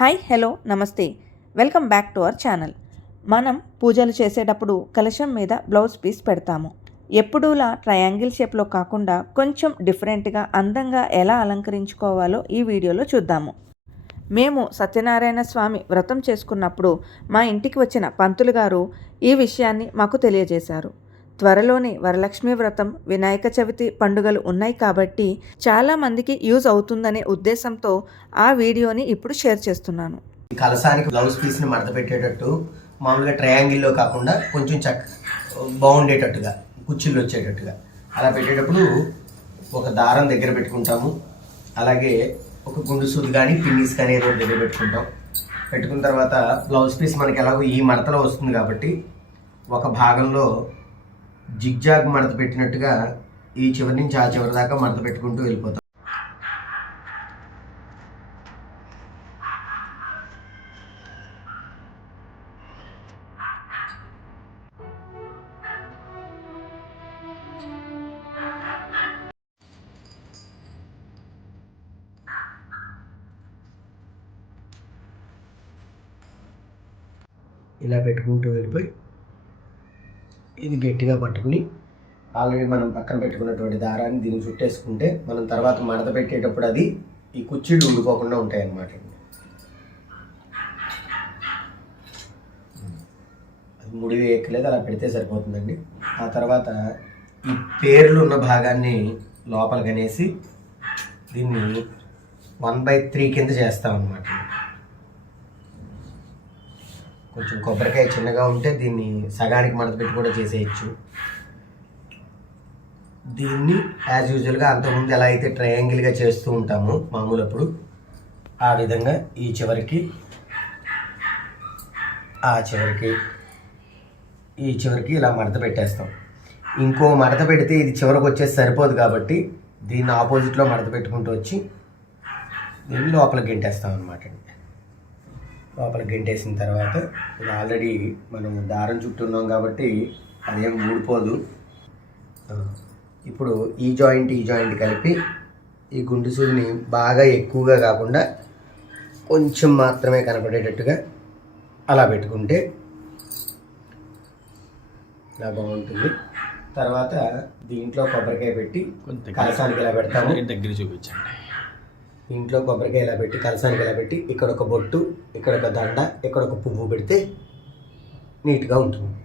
Hi hello నమస్తే. Welcome back to our channel. మనం పూజలు చేసేటప్పుడు కలశం మీద బ్లౌజ్ పీస్ పెడతాము. ఎప్పుడూలా ట్రయాంగిల్ షేప్లో కాకుండా కొంచెం డిఫరెంట్గా అందంగా ఎలా అలంకరించుకోవాలో ఈ వీడియోలో చూద్దాము. మేము సత్యనారాయణ స్వామి వ్రతం చేసుకున్నప్పుడు మా ఇంటికి వచ్చిన పంతులు గారు ఈ విషయాన్ని మాకు తెలియజేశారు. త్వరలోనే వరలక్ష్మి వ్రతం వినాయక చవితి పండుగలు ఉన్నాయి కాబట్టి చాలామందికి యూజ్ అవుతుందనే ఉద్దేశంతో ఆ వీడియోని ఇప్పుడు షేర్ చేస్తున్నాను. ఈ కలసానికి బ్లౌజ్ పీస్ని మడత పెట్టేటట్టు మామూలుగా ట్రయాంగిల్లో కాకుండా కొంచెం చక్క బాగుండేటట్టుగా కుచ్చిళ్ళు వచ్చేటట్టుగా. అలా పెట్టేటప్పుడు ఒక దారం దగ్గర పెట్టుకుంటాము. అలాగే ఒక గుండు సూది కానీ పిన్నీస్ కానీ ఏదో ఒకటి దగ్గర పెట్టుకుంటాం. పెట్టుకున్న తర్వాత బ్లౌజ్ పీస్ మనకి ఎలాగో ఈ మడతలో వస్తుంది కాబట్టి ఒక భాగంలో జిగ్జాగ్ మడత పెట్టినట్టుగా ఈ చివరి నుంచి ఆ చివరి దాకా మడత పెట్టుకుంటూ వెళ్ళిపోతాం. ఇలా పెట్టుకుంటూ వెళ్ళిపోయి ఇది గట్టిగా పట్టుకుని ఆల్రెడీ మనం పక్కన పెట్టుకున్నటువంటి దారాన్ని దీన్ని చుట్టేసుకుంటే మనం తర్వాత మడత పెట్టేటప్పుడు అది ఈ కుర్చీలు ఉండిపోకుండా ఉంటాయి అన్నమాట అది ముడి వేయక్కలేదు అలా పెడితే సరిపోతుందండి. ఆ తర్వాత ఈ పేర్లు ఉన్న భాగాన్ని లోపలికనేసి దీన్ని వన్ బై త్రీ కింద చేస్తాం అన్నమాట కొంచెం కొబ్బరికాయ చిన్నగా ఉంటే దీన్ని సగానికి మడత పెట్టి కూడా చేసేయచ్చు. దీన్ని యాజ్ యూజువల్గా అంతకుముందు ఎలా అయితే ట్రయాంగిల్గా చేస్తూ ఉంటామో మామూలు అప్పుడు ఆ విధంగా ఈ చివరికి ఆ చివరికి ఈ చివరికి ఇలా మడత పెట్టేస్తాం. ఇంకో మడత పెడితే ఇది చివరికి వచ్చేసి సరిపోదు కాబట్టి దీన్ని ఆపోజిట్లో మడత పెట్టుకుంటూ వచ్చి దీన్ని లోపలికి గింటేస్తాం అనమాట లోపల గెంటేసిన తర్వాత ఇది ఆల్రెడీ మనం దారం చుట్టూ ఉన్నాం కాబట్టి అదేం ఊడిపోదు. ఇప్పుడు ఈ జాయింట్ ఈ జాయింట్ కలిపి ఈ గుండు సూదిని బాగా ఎక్కువగా కాకుండా కొంచెం మాత్రమే కనపడేటట్టుగా అలా పెట్టుకుంటే ఇలా బాగుంటుంది. తర్వాత దీంట్లో కొబ్బరికాయ పెట్టి కలసానికి ఇలా పెడతాము. దగ్గర చూపించండి. ఇంట్లో కొబ్బరికాయ ఇలా పెట్టి కలసానికి ఇలా పెట్టి ఇక్కడ ఒక బొట్టు ఇక్కడ ఒక దండ ఇక్కడ ఒక పువ్వు పెడితే నీట్గా ఉంటుంది.